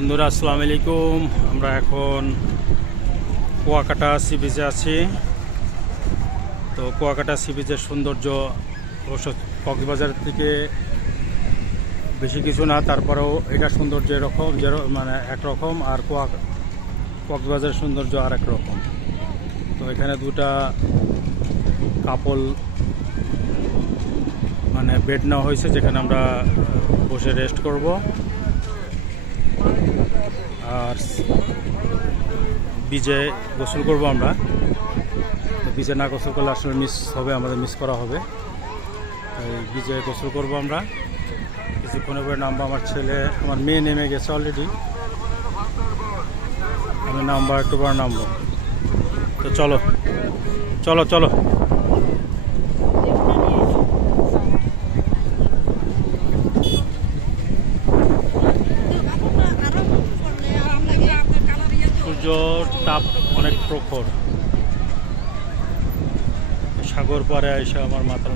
বন্ধুরা আসসালামু আলাইকুম। আমরা এখন কুয়াকাটা সি বিচে আছি। তো কুয়াকাটা সি বিচের সৌন্দর্য অবশ্য কক্সবাজার থেকে বেশি কিছু না, তারপরেও এটা সৌন্দর্য এরকম মানে একরকম, আর কক্সবাজারের সৌন্দর্য আর এক রকম। তো এখানে দুটা কাপল মানে বেড নেওয়া হয়েছে, যেখানে আমরা বসে রেস্ট করব। আর বিচে গোসল করব আমরা। তো বিচে না গোসল করলে আসলে আমাদের মিস করা হবে। এই বিচে গোসল করব আমরা। কিছুক্ষণের পরে নামবো। আমার মেয়ে নেমে গেছে অলরেডি, আমি নামবো, একটু পরে নামবো। তো চলো চলো চলো। সূর্য তাপ অনেক প্রখর, সাগর পাড়ে এসে আমার মাতাল